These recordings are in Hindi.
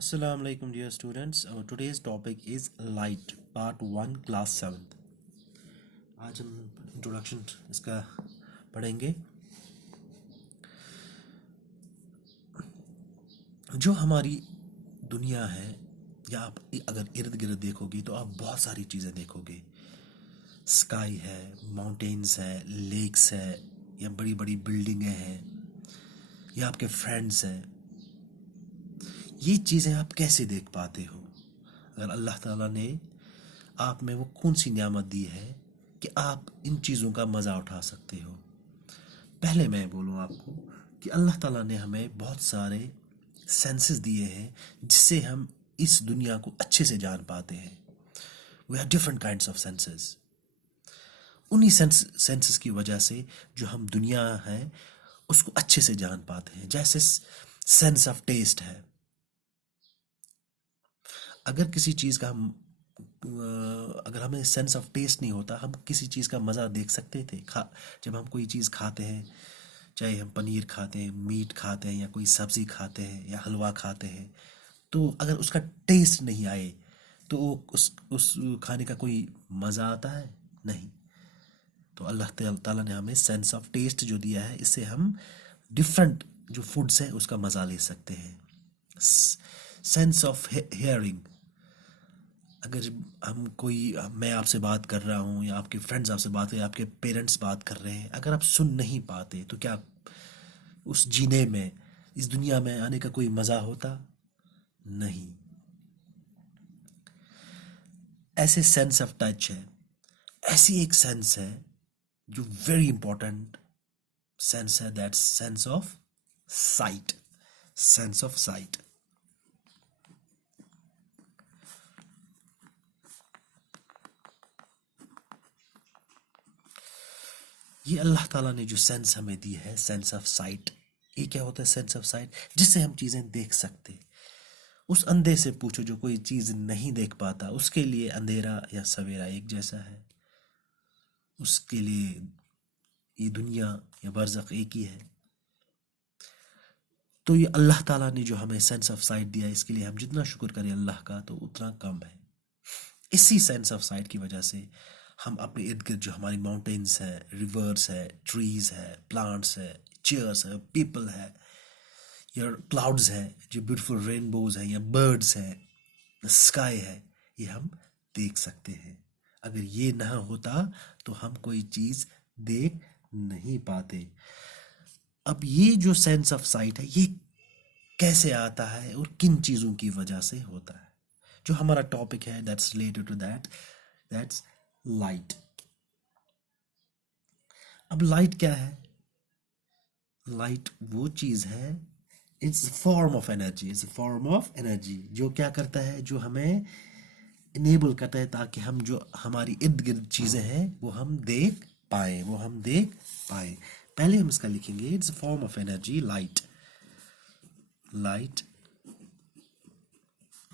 Assalamu alaikum dear students. Our today's topic is light part 1 class 7th. आज हम इंट्रोडक्शन इसका पढ़ेंगे। जो हमारी दुनिया है या आप अगर इर्द गिर्द देखोगे तो आप बहुत सारी चीज़ें देखोगे। स्काई है, माउंटेन्स है, लेक्स है, या बड़ी बड़ी बिल्डिंगें हैं, या आपके फ्रेंड्स हैं। ये चीज़ें आप कैसे देख पाते हो? अगर अल्लाह ताला ने आप में वो कौन सी नियामत दी है कि आप इन चीज़ों का मज़ा उठा सकते हो? पहले मैं बोलूँ आपको कि अल्लाह ताला ने हमें बहुत सारे सेंसेस दिए हैं जिससे हम इस दुनिया को अच्छे से जान पाते हैं। We have different kinds of senses. उन्हीं सेंसेस की वजह से जो हम दुनिया है उसको अच्छे से जान पाते हैं। जैसे सेंस ऑफ टेस्ट है। अगर किसी चीज़ का हम अगर हमें सेंस ऑफ टेस्ट नहीं होता, हम किसी चीज़ का मज़ा देख सकते थे? जब हम कोई चीज़ खाते हैं, चाहे हम पनीर खाते हैं, मीट खाते हैं, या कोई सब्ज़ी खाते हैं, या हलवा खाते हैं, तो अगर उसका टेस्ट नहीं आए तो उस खाने का कोई मज़ा आता है? नहीं। तो अल्लाह ताला ने हमें सेंस ऑफ टेस्ट जो दिया है, इससे हम डिफरेंट जो फूड्स हैं उसका मज़ा ले सकते हैं। Sense of hearing. अगर मैं आपसे बात कर रहा हूँ, या आपके फ्रेंड्स आपसे बात कर रहे हैं, आपके पेरेंट्स बात कर रहे हैं, अगर आप सुन नहीं पाते तो क्या उस जीने में, इस दुनिया में आने का कोई मज़ा होता? नहीं। ऐसे सेंस ऑफ टच है। ऐसी एक सेंस है जो वेरी इंपॉर्टेंट सेंस है, that sense of site. Sense of site. ये अल्लाह ताला ने जो सेंस हमें दी है, सेंस ऑफ साइट। ये क्या होता है सेंस ऑफ साइट? जिससे हम चीज़ें देख सकते। उस अंधे से पूछो जो कोई चीज़ नहीं देख पाता, उसके लिए अंधेरा या सवेरा एक जैसा है। उसके लिए ये दुनिया या बरज़ख एक ही है। तो ये अल्लाह ताला ने जो हमें सेंस ऑफ साइट दिया, इसके लिए हम जितना शुक्र करें अल्लाह का तो उतना कम है। इसी सेंस ऑफ साइट की वजह से हम अपने इर्द गिर्द जो हमारी माउंटेन्स है, रिवर्स है, ट्रीज है, प्लांट्स है, चेयर्स है, पीपल है, या क्लाउड्स है, जो ब्यूटीफुल रेनबोज है, या बर्ड्स है, स्काई है, ये हम देख सकते हैं। अगर ये ना होता तो हम कोई चीज़ देख नहीं पाते। अब ये जो सेंस ऑफ साइट है, ये कैसे आता है और किन चीज़ों की वजह से होता है? जो हमारा टॉपिक है that's related to that's light. अब लाइट क्या है? लाइट वो चीज़ है, it's form of energy, it's form of energy जो क्या करता है, जो हमें इनेबल करता है ताकि हम जो हमारी इर्द गिर्द चीज़ें हैं वो हम देख पाए, वो हम देख पाए। पहले हम इसका लिखेंगे, it's form of energy light. Light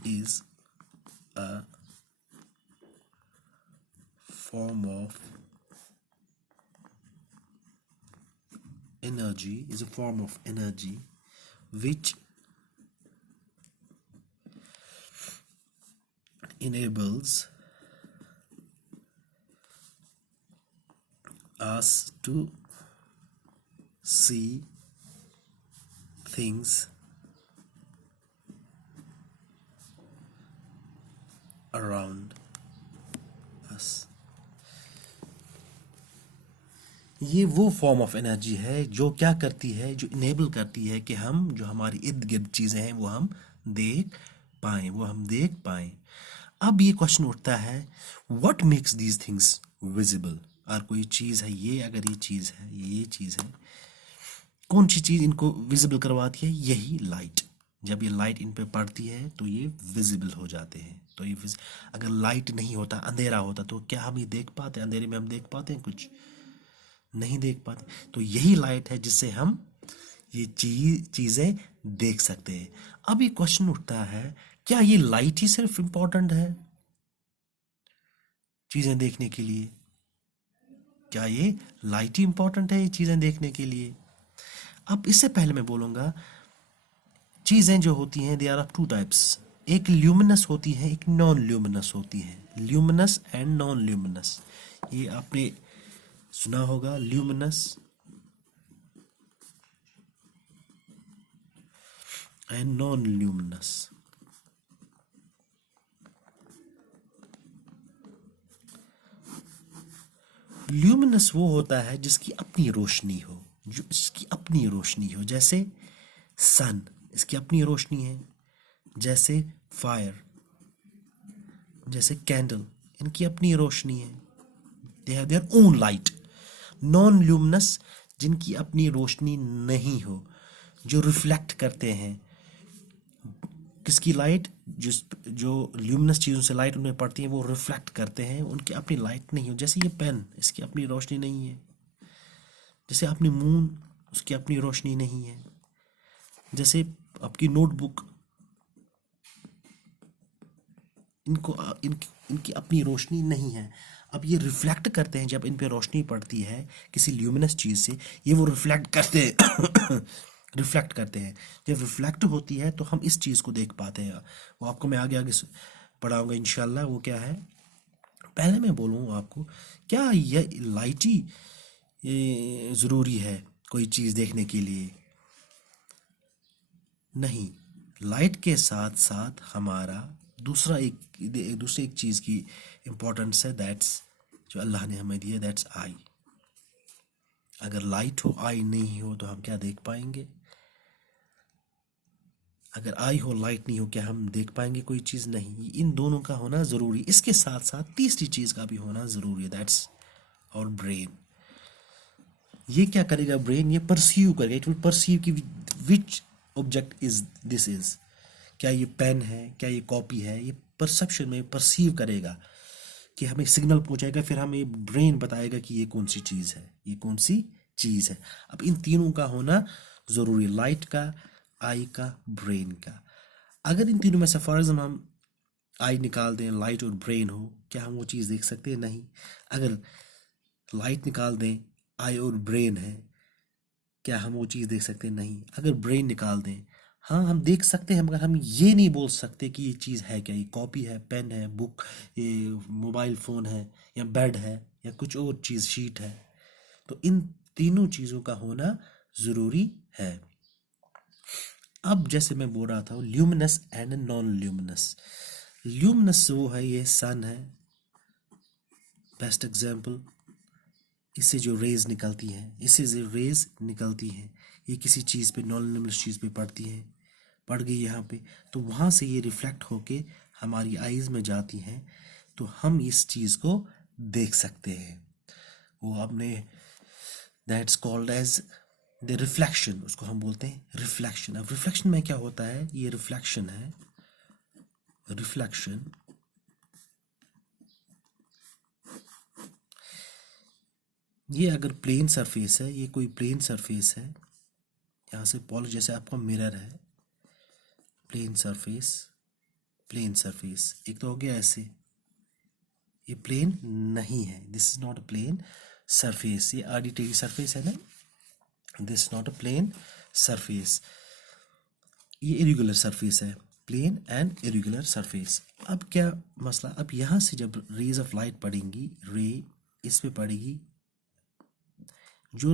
is a form of energy, is a form of energy which enables us to see things around us। ये वो फॉर्म ऑफ एनर्जी है जो क्या करती है, जो इनेबल करती है कि हम जो हमारी इर्द गिर्द चीज़ें हैं वो हम देख पाएँ, वो हम देख पाएँ। अब ये क्वेश्चन उठता है, what makes these things visible? और कोई चीज़ है ये, अगर ये चीज़ है, ये चीज़ है, कौन सी चीज़ इनको विजिबल करवाती है? यही लाइट। जब ये लाइट इन पे पड़ती है तो ये विजिबल हो जाते हैं। तो ये अगर लाइट नहीं होता, अंधेरा होता, तो क्या हम ये देख पाते? अंधेरे में हम देख पाते हैं? कुछ नहीं देख पाते। तो यही लाइट है जिससे हम ये चीज़ें देख सकते हैं। अब ये क्वेश्चन उठता है, क्या ये लाइट ही सिर्फ इंपॉर्टेंट है चीज़ें देखने के लिए? क्या ये लाइट ही इंपॉर्टेंट है ये चीज़ें देखने के लिए? अब इससे पहले मैं बोलूँगा चीज़ें जो होती हैं they are of two types, एक ल्यूमिनस होती है, एक नॉन ल्यूमिनस होती है, ल्यूमिनस एंड नॉन ल्यूमिनस। ये आपने सुना होगा, luminous and non luminous. Luminous वो होता है जिसकी अपनी रोशनी हो, जो इसकी अपनी रोशनी हो, जैसे सन, इसकी अपनी रोशनी है, जैसे फायर, जैसे कैंडल, इनकी अपनी रोशनी है, they have their own light. Non luminous जिनकी अपनी रोशनी नहीं हो, जो रिफ्लेक्ट करते हैं, किसकी लाइट, जिस जो ल्यूमिनस चीज़ों से लाइट उनमें पड़ती है वो रिफ्लेक्ट करते हैं, उनकी अपनी लाइट नहीं हो, जैसे ये पेन, इसकी अपनी रोशनी नहीं है, जैसे अपनी मून, उसकी अपनी रोशनी नहीं है, जैसे आपकी नोटबुक, इनकी अपनी रोशनी नहीं है। अब ये रिफ्लेक्ट करते हैं, जब इन पे रोशनी पड़ती है किसी ल्यूमिनस चीज़ से, ये वो रिफ्लेक्ट करते हैं रिफ्लेक्ट करते हैं। जब रिफ्लेक्ट होती है तो हम इस चीज़ को देख पाते हैं, वो आपको मैं आगे आगे पढ़ाऊंगा इंशाल्लाह। वो क्या है, पहले मैं बोलूँ आपको, क्या यह लाइट ही ज़रूरी है कोई चीज़ देखने के लिए? नहीं, लाइट के साथ साथ हमारा दूसरे एक चीज़ की इम्पोर्टेंस है, दैट्स जो अल्लाह ने हमें दी है, दैट्स आई। अगर लाइट हो, आई नहीं हो, तो हम क्या देख पाएंगे? अगर आई हो, लाइट नहीं हो, क्या हम देख पाएंगे कोई चीज़? नहीं। इन दोनों का होना ज़रूरी, इसके साथ साथ तीसरी चीज़ का भी होना ज़रूरी है, दैट्स और ब्रेन। ये क्या करेगा ब्रेन? ये परसीव करेगा, इट विल परसीव कि which object is this is, क्या ये पेन है, क्या ये कॉपी है, ये परसेप्शन में परसीव करेगा कि हमें सिग्नल पहुंचाएगा, फिर हमें ब्रेन बताएगा कि ये कौन सी चीज़ है, ये कौन सी चीज़ है। अब इन तीनों का होना ज़रूरी है, लाइट का, आई का, ब्रेन का। अगर इन तीनों में से फॉर एग्जाम्पल हम आई निकाल दें, लाइट और ब्रेन हो, क्या हम वो चीज़ देख सकते हैं? नहीं। अगर लाइट निकाल दें, आई और ब्रेन है, क्या हम वो चीज़ देख सकते हैं? नहीं। अगर ब्रेन निकाल दें, हाँ हम देख सकते हैं, मगर हम ये नहीं बोल सकते कि ये चीज़ है क्या, ये कॉपी है, पेन है, बुक, ये मोबाइल फ़ोन है, या बेड है, या कुछ और चीज़, शीट है। तो इन तीनों चीज़ों का होना ज़रूरी है। अब जैसे मैं बोल रहा था, luminous and non luminous. Luminous वो है, ये सन है, बेस्ट एग्जाम्पल। इससे जो रेज निकलती हैं, इससे जो रेज निकलती हैं, ये किसी चीज़ पे, नॉन ल्यूमिनस चीज़ पे पड़ती हैं, पड़ गई यहाँ पे, तो वहाँ से ये रिफ्लेक्ट होके हमारी आईज़ में जाती हैं, तो हम इस चीज़ को देख सकते हैं। वो आपने, that's called as the reflection, उसको हम बोलते हैं रिफ्लेक्शन। अब रिफ्लेक्शन में क्या होता है? ये रिफ्लेक्शन है, रिफ्लेक्शन ये अगर प्लेन सरफेस है, ये कोई प्लेन सरफेस है, यहाँ से पॉलिश, जैसे आपका मिरर है, प्लेन सरफेस, प्लेन सरफेस एक तो हो गया ऐसे, ये प्लेन नहीं है, this is not a plane surface, ये आर्बिट्रेरी सरफेस है ना, this not a plane surface, ये इरेगुलर सरफेस है, प्लेन एंड इरेगुलर सरफेस। अब क्या मसला, अब यहाँ से जब रेज ऑफ लाइट पड़ेंगी, रे इस पे पड़ेगी, जो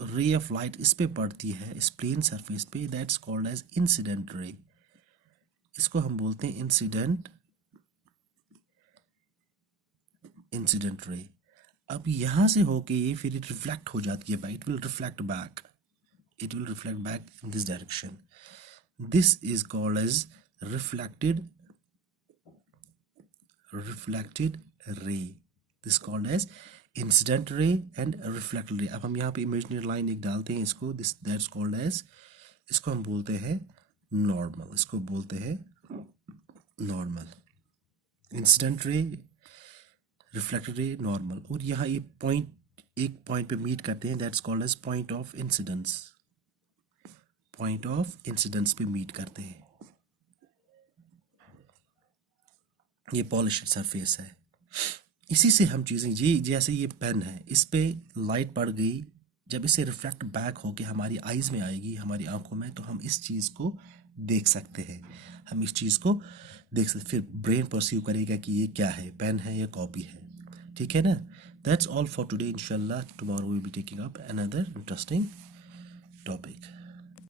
रे ऑफ लाइट इस पे पड़ती है, इस प्लेन सरफेस पे, that's called as incident ray. इसको हम बोलते हैं इंसिडेंट रे। अब यहाँ से होके ये फिर रिफ्लेक्ट हो जाती है, it will reflect back, it will reflect back in this direction. This is called as reflected ray. This is called as incident ray and reflected ray. अब हम यहाँ पे imaginary line एक डालते हैं, इसको that's called as, इसको हम बोलते हैं normal, इसको बोलते हैं normal, incident ray, reflected ray, normal। और यहाँ ये एक पॉइंट पे मीट करते हैं, that's called as point of incidence, point of incidence पे मीट करते हैं। ये पॉलिश्ड सरफेस है, इसी से हम चीज़ें, ये जैसे ये पेन है, इस पे लाइट पड़ गई, जब इसे रिफ्लेक्ट बैक होके हमारी आईज में आएगी, हमारी आंखों में, तो हम इस चीज़ को देख सकते हैं, हम इस चीज़ को देख सकते, फिर ब्रेन परसीव करेगा कि ये क्या है, पेन है या कॉपी है। ठीक है ना? That's all for today. इंशाल्लाह tomorrow will be taking up another interesting topic.